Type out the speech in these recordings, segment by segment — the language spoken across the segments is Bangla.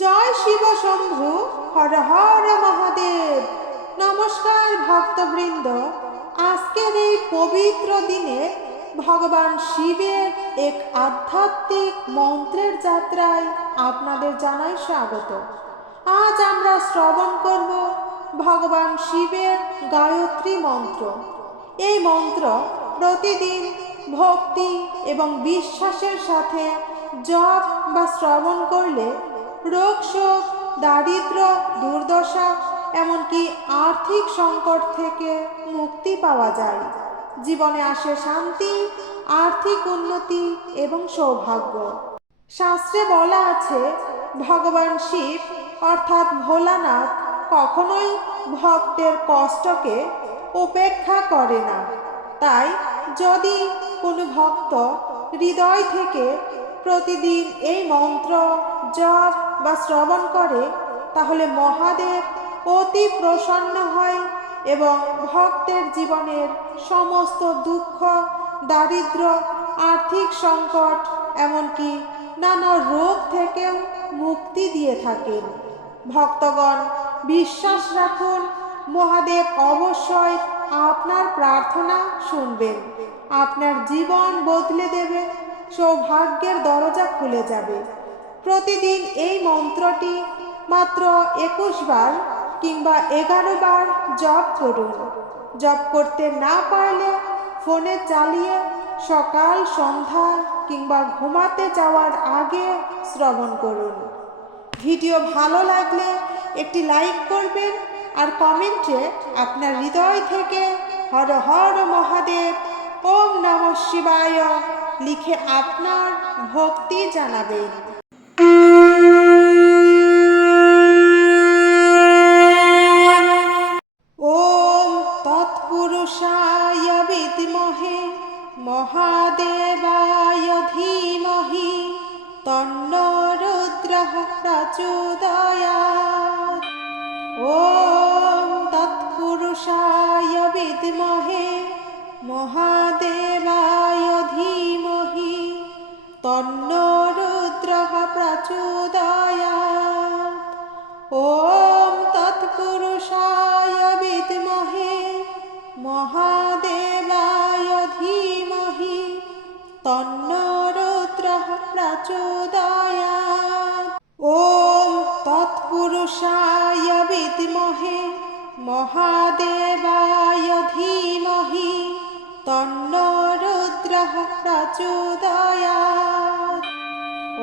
জয় শিব শম্ভু, হর হর মহাদেব। নমস্কার ভক্তবৃন্দ। আজকের এই পবিত্র দিনে ভগবান শিবের এক আধ্যাত্মিক মন্ত্রের যাত্রায় আপনাদের জানাই স্বাগত। আজ আমরা শ্রবণ করব ভগবান শিবের গায়ত্রী মন্ত্র। এই মন্ত্র প্রতিদিন ভক্তি এবং বিশ্বাসের সাথে জপ বা শ্রবণ করলে রোগ শোক, দারিদ্র, দুর্দশা, এমনকি আর্থিক সংকট থেকে মুক্তি পাওয়া যায়। জীবনে আসে শান্তি, আর্থিক উন্নতি এবং সৌভাগ্য। শাস্ত্রে বলা আছে, ভগবান শিব অর্থাৎ ভোলানাথ কখনোই ভক্তের কষ্টকে উপেক্ষা করে না। তাই যদি কোনো ভক্ত হৃদয় থেকে প্রতিদিন এই মন্ত্র জপ বা শ্রবণ করে, তাহলে মহাদেব অতি প্রসন্ন হয় এবং ভক্তের জীবনের সমস্ত দুঃখ, দারিদ্র, আর্থিক সংকট, এমনকি নানা রোগ থেকেও মুক্তি দিয়ে থাকেন। ভক্তগণ বিশ্বাস রাখুন, মহাদেব অবশ্যই আপনার প্রার্থনা শুনবেন, আপনার জীবন বদলে দেবে, সৌভাগ্যের দরজা খুলে যাবে। প্রতিদিন এই মন্ত্রটি মাত্র 21 বার কিংবা 11 বার জপ করুন। জপ করতে না পারলে ফোনে চালিয়ে সকাল, সন্ধ্যা কিংবা ঘুমাতে যাওয়ার আগে শ্রবণ করুন। ভিডিও ভালো লাগলে একটি লাইক করবেন আর কমেন্টে আপনার হৃদয় থেকে হর হর মহাদেব, ওম নমঃ শিবায় লিখে আপনার ভক্তি জানাবেন। ওম তৎপুরুষায় বিদ্মহে মহাদেবায় ধীমহি তন্নো রুদ্রঃ প্রচোদয়াৎ। ওম তৎপুরুষায় বিদ্মহে মহাদেবায় ধীমহি তন্নো রুদ্রঃ প্রচোদয়াৎ। ওম তৎপুরুষায় বিদ্মহে মহাদেবায় ধীমহি তন্নো রুদ্রঃ প্রচোদয়াৎ। ওম তৎপুরুষায় বিদ্মহে মহাদেবায় ধীমহি তন্নো রুদ্রঃ প্রচোদয়াৎ।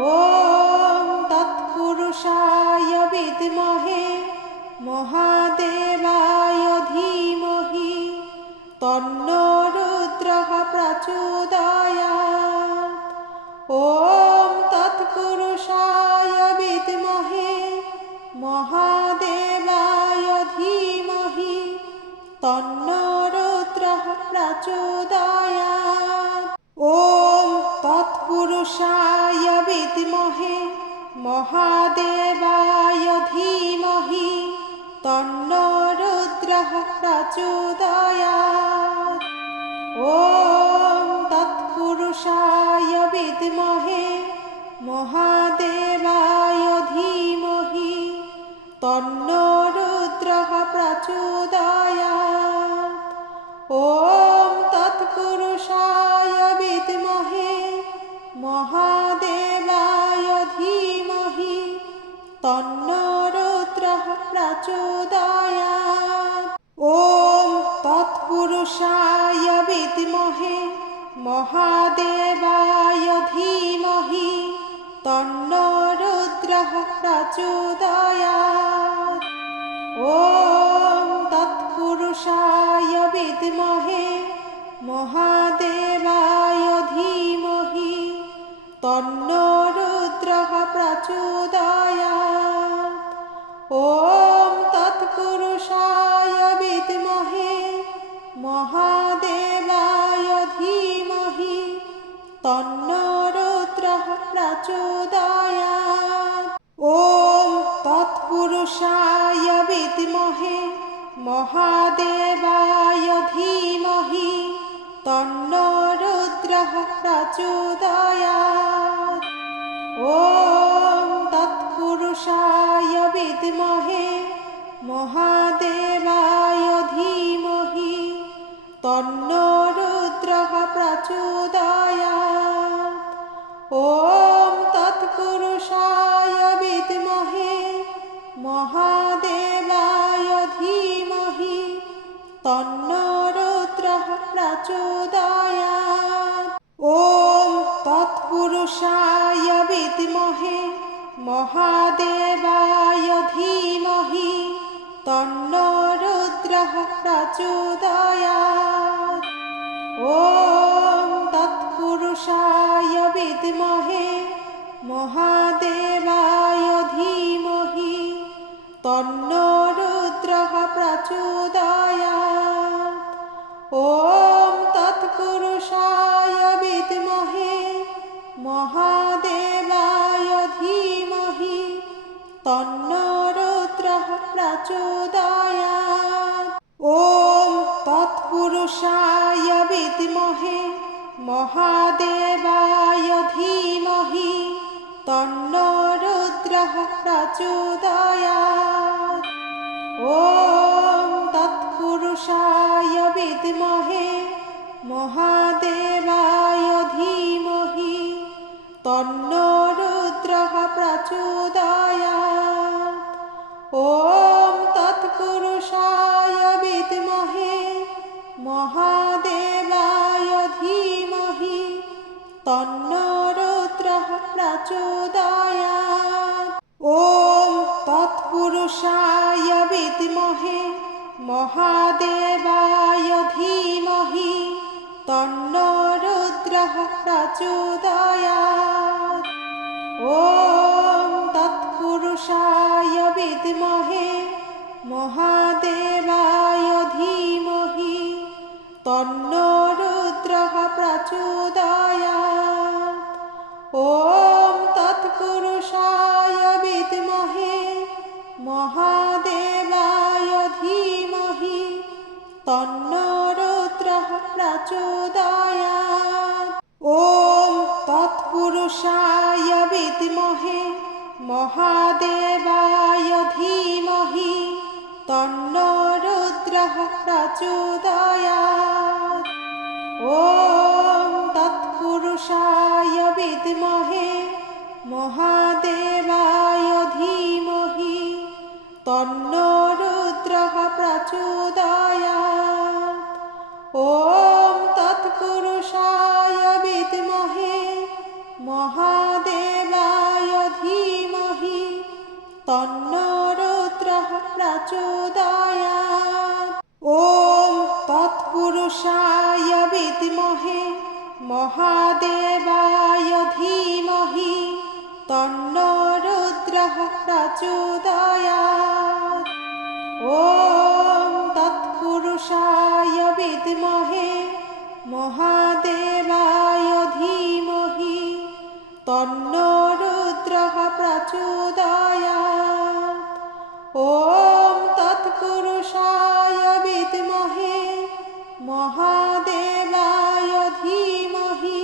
ওম তৎপুরুষায় বিদ্মহে মহাদেবায় ধীমহি তন্নো রুদ্রঃ প্রচোদয়াৎ। ওম তৎপুরুষায় বিদ্মহে মহাদেবায় ধীমহি তন্নো রুদ্রঃ প্রচোদয়াৎ। ওম তৎপুরুষায় বিদ্মহে মহাদেবায় ধীমহি তন্নো রুদ্রঃ প্রচোদয়াৎ। ওম তৎপুরুষায় বিদ্মহে মহাদেবায় ধীমহি তন্নো রুদ্রঃ প্রচোদয়াৎ। ওম তৎপুরুষায় বিদ্মহে মহাদেবায় ধীমহি তন্নো রুদ্রঃ প্রচোদয়াৎ। ওম তৎপুরুষায় বিদ্মহে মহাদেবায় ধীমহি তন্নো রুদ্রঃ প্রচোদয়াৎ। ওম তৎপুরুষায় বিদ্মহে মহাদেবায় ধীমহি তন্নো রুদ্রঃ প্রচোদয়াৎ। ওম তৎপুরুষায় বিদ্মহে মহাদেবায় ধীমহি তন্নো রুদ্রঃ প্রচোদয়াৎ। ওম তৎপুরুষায় বিদ্মহে মহাদেবায় ধীমহি তন্নো রুদ্রঃ প্রচোদয়াৎ। ওম তৎপুরুষায় तत्पुरुषाय विद्महे महादेवाय धीमहि तन्नो रुद्रः प्रचोदयात्। ॐ तत्पुरुषाय विद्महे महादेवाय धीमहि तन्नो रुद्रः प्रचोदयात्। ॐ तत्पुरुषाय विद्महे महादेवाय धीमहि तन्नो रुद्रः प्रचोदयात्। ॐ तत्पुरुषाय विद्महे महादेवाय धीमहि तन्नो रुद्रः प्रचोदयात्। ॐ तत्पुरुषाय विद्महे महादेवाय धीमहि तन्नो रुद्रः प्रचोदयात्। ॐ तत्पुरुषाय विद्महे महादेवाय धीमहि तन्नो रुद्रः प्रचोदयात्। ॐ तत्पुरुषाय विद्महे महादेवाय धीमहि तन्नो रुद्रः प्रचोदयात्। ॐ तत्पुरुषाय विद्महे महादेवाय धीमहि तन्नो रुद्रः प्रचोदयात्। ॐ तत्पुरुषाय विद्महे महादेवाय धीमहि तन्नो रुद्रः प्रचोदयात्। ॐ तत्पुरुषाय विद्महे महादेवाय धीमहि तन्नो रुद्रः प्रचोदयात्। ॐ तत्पुरुषाय विद्महे महादेवाय धीमहि तन्नो रुद्रः प्रचोदयात्। ॐ तत्पुरुषाय विद्महे महादेवाय धीमहि तन्नो रुद्रः प्रचोदयात्। ॐ तत्पुरुषाय विद्महे महादेवाय धीमहि तन्नो रुद्रः प्रचोदयात्। ॐ तत्पुरुषाय विद्महे महादेवाय धीमहि तन्नो रुद्रः प्रचोदयात्। ॐ तत्पुरुषाय विद्महे महादेवाय धीमहि तन्नो रुद्रः प्रचोदयात्। ॐ तत्पुरुषाय विद्महे महादेवाय धीमहि तन्नो रुद्रः प्रचोदयात्। ॐ तत्पुरुषाय विद्महे महादेवाय धीमहि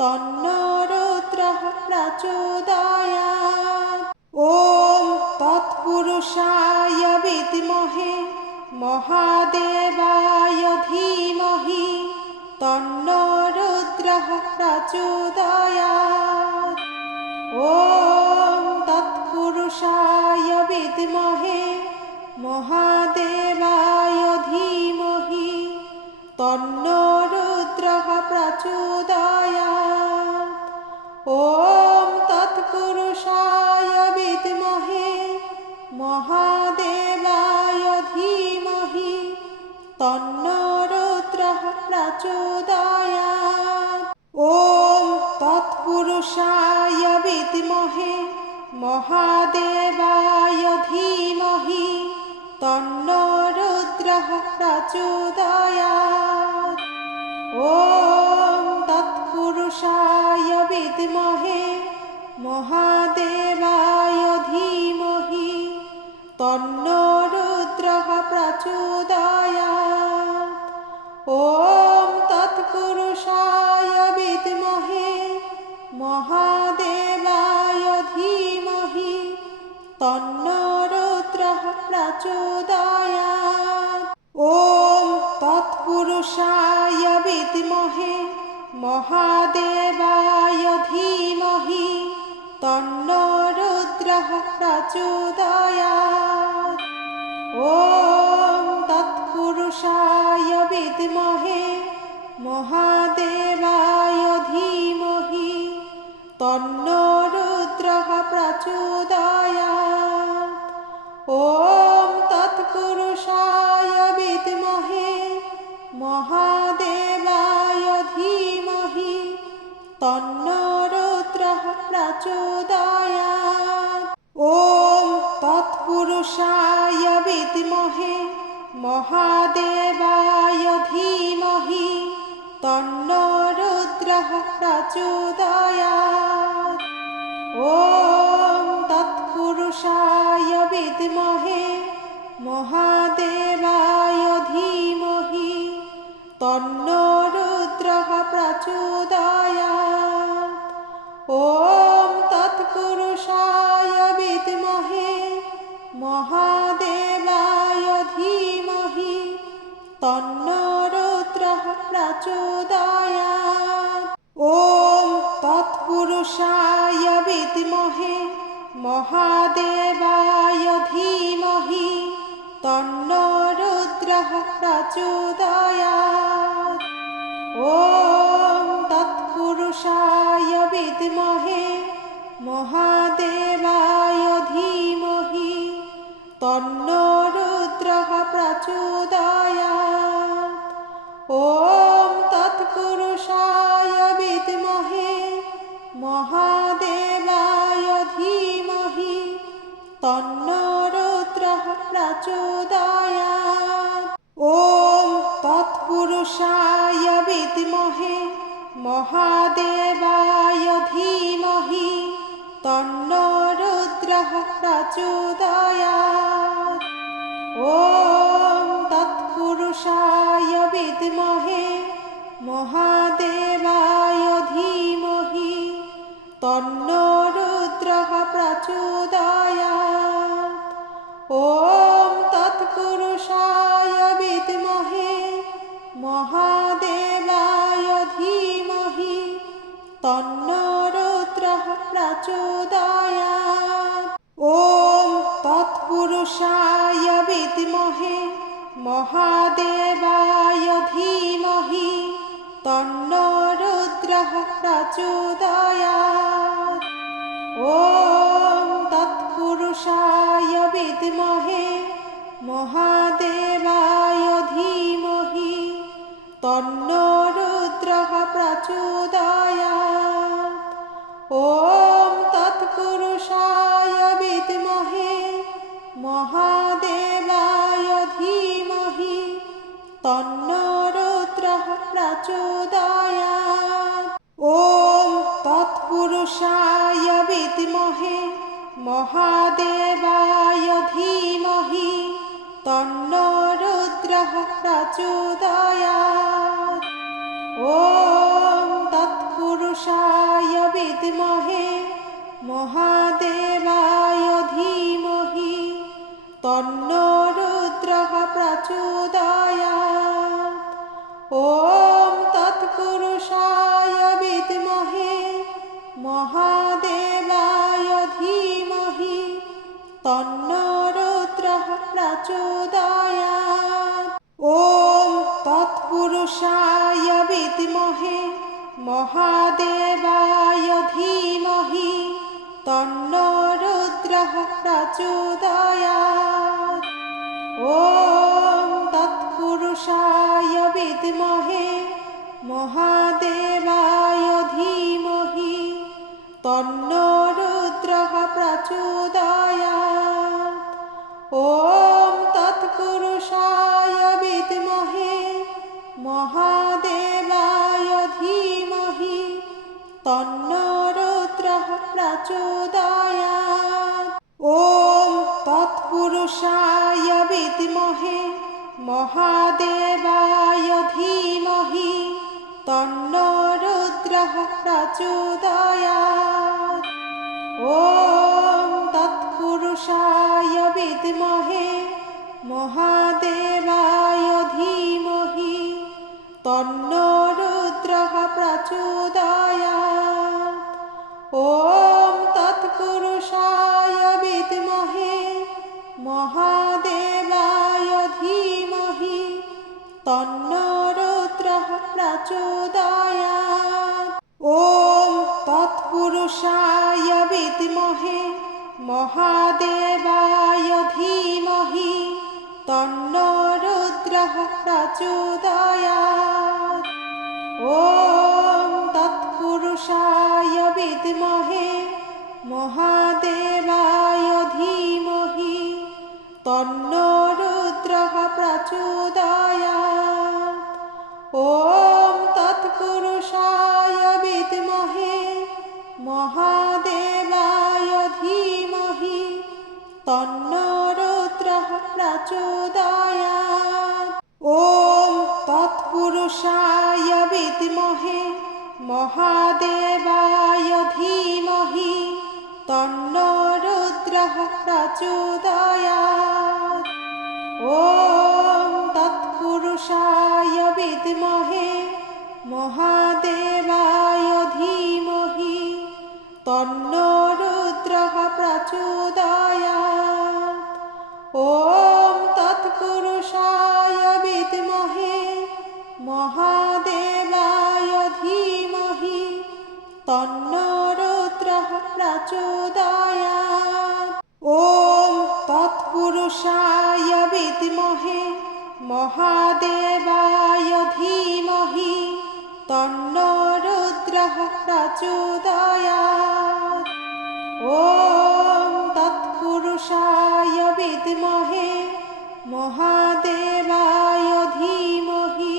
तन्नो रुद्रः प्रचोदयात्। ॐ तत्पुरुषाय विद्महे महादेवाय धीमहि तन्नो रुद्रः प्रचोदयात्। ॐ तत्पुरुषाय विद्महे महादेवाय धीमहि तन्नो रुद्रः प्रचोदयात्। ॐ तत्पुरुषाय विद्महे महादेवाय धीमहि तन्नो रुद्रः प्रचोदयात्। ॐ तत्पुरुषाय विद्महे महादेवाय धीमहि तन्नो रुद्रः प्रचोदयात्। ॐ तत्पुरुषाय विद्महे महादेवाय धीमहि तन्नो रुद्रः प्रचोदयात्। ॐ तत्पुरुषाय विद्महे महादेवाय धीमहि तन्नो रुद्रः प्रचोदयात्। ॐ तत्पुरुषाय विद्महे महादेवाय धीमहि तन्नो रुद्रः प्रचोदयात्। ॐ तत्पुरुषाय विद्महे महादेवाय धीमहि तन्नो रुद्रः प्रचोदयात्। ॐ तत्पुरुषाय विद्महे महादेवाय धीमहि तन्नो रुद्रः प्रचोदयात्। ॐ तत्पुरुषाय विद्महे महादेवाय धीमहि तन्नो रुद्रः प्रचोदयात्। ॐ तत्पुरुषाय विद्महे महादेवाय धीमहि तन्नो रुद्रः प्रचोदयात्। ॐ तत्पुरुषाय विद्महे महादेवाय धीमहि तन्नो रुद्रः प्रचोदयात्। ॐ तत्पुरुषाय विद्महे महादेवाय धीमहि तन्नो रुद्रः प्रचोदयात्। ॐ तत्पुरुषाय विद्महे महादेवाय धीमहि तन्नो रुद्रः प्रचोदयात्। ॐ तत्पुरुषाय विद्महे महादेवाय धीमहि तन्नो रुद्रः प्रचोदयात्। ॐ तत्पुरुषाय विद्महे महादेवाय धीमहि तन्नो रुद्रः प्रचोदयात्। ॐ तत्पुरुषाय विद्महे महादेवाय धीमहि तन्नो रुद्रः प्रचोदयात्। ॐ तत्पुरुषाय विद्महे महादेवाय धीमहि तन्नो रुद्रः प्रचोदयात्। ॐ तत्पुरुषाय विद्महे महादेवाय धीमहि तन्नो रुद्रः प्रचोदयात्। ॐ तत्पुरुषाय विद्महे महादेवाय धीमहि तन्नो रुद्रः प्रचोदयात्। ॐ तत्पुरुषाय विद्महे महादेवाय धीमहि तन्नो रुद्रः प्रचोदयात्। ॐ तत्पुरुषाय विद्महे महादेवाय धीमहि तन्नो रुद्रः प्रचोदयात्। ॐ तत्पुरुषाय विद्महे महादेवाय धीमहि तन्नो रुद्रः प्रचोदयात्। ॐ तत्पुरुषाय विद्महे महादेवाय धीमहि तन्नो रुद्रः प्रचोदयात्। ॐ तत्पुरुषाय विद्महे महादेवाय धीमहि तन्नो रुद्रः प्रचोदयात्। ॐ तत्पुरुषाय विद्महे महादेवाय धीमहि तन्नो रुद्रः प्रचोदयात्। ॐ तत्पुरुषाय विद्महे महादेवाय धीमहि तन्नो रुद्रः प्रचोदयात्। ॐ तत्पुरुषाय विद्महे महादेवाय धीमहि तन्नो रुद्रः प्रचोदयात्। ॐ तत्पुरुषाय तत्पुरुषाय विद्महे महादेवाय धीमहि तन्नो रुद्रः प्रचोदयात्। ॐ तत्पुरुषाय विद्महे महादेवाय धीमहि तन्नो रुद्रः प्रचोदयात्। ॐ तत्पुरुषाय विद्महे महादेवाय धीमहि तन्नो रुद्रः प्रचोदयात्। ॐ तत्पुरुषाय विद्महे महादेवाय धीमहि तन्नो रुद्रः प्रचोदयात्। ॐ तत्पुरुषाय विद्महे महादेवाय धीमहि तन्नो रुद्रः प्रचोदयात्। ॐ तत्पुरुषाय विद्महे महादेवाय धीमहि तन्नो रुद्रः प्रचोदयात्। ॐ तत्पुरुषाय विद्महे महादेवाय धीमहि तन्नो रुद्रः प्रचोदयात्। ॐ तत्पुरुषाय विद्महे महादेवाय धीमहि तन्नो रुद्रः प्रचोदयात्। ॐ तत्पुरुषाय विद्महे महादेवाय धीमहि तन्नो रुद्रः प्रचोदयात्। ॐ तत्पुरुषाय विद्महे महादेवाय धीमहि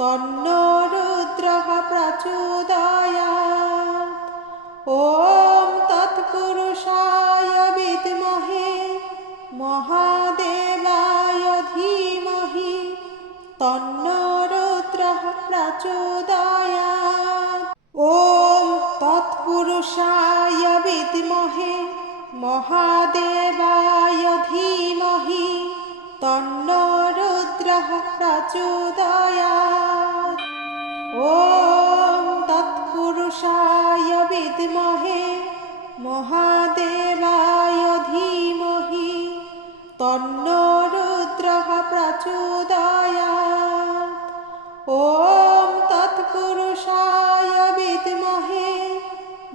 तन्नो रुद्रः प्रचोदयात्। ॐ तत्पुरुषाय विद्महे महादेवाय धीमहि तन्नो रुद्रः प्रचोदयात्। ॐ तत्पुरुषाय विद्महे महादेवाय धीमहि तन्नो रुद्रः प्रचोदयात्। ॐ तत्पुरुषाय विद्महे महादेवाय धीमहि तन्नो रुद्रः प्रचोदयात्। ॐ तत्पुरुषाय विद्महे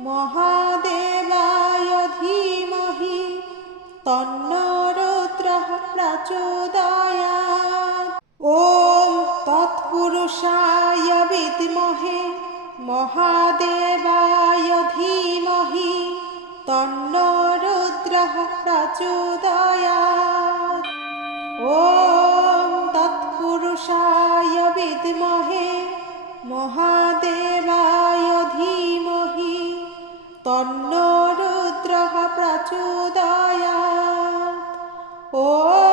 महादेवाय धीमहि तन्नो रुद्रः प्रचोदयात्। ॐ तत्पुरुषाय विद्महे महादेवाय धीमहि तन्नो रुद्रः प्रचोदयात्। ॐ तत्पुरुषाय विद्महे महादेवाय धीमहि तन्नो रुद्रः प्रचोदयात्। ॐ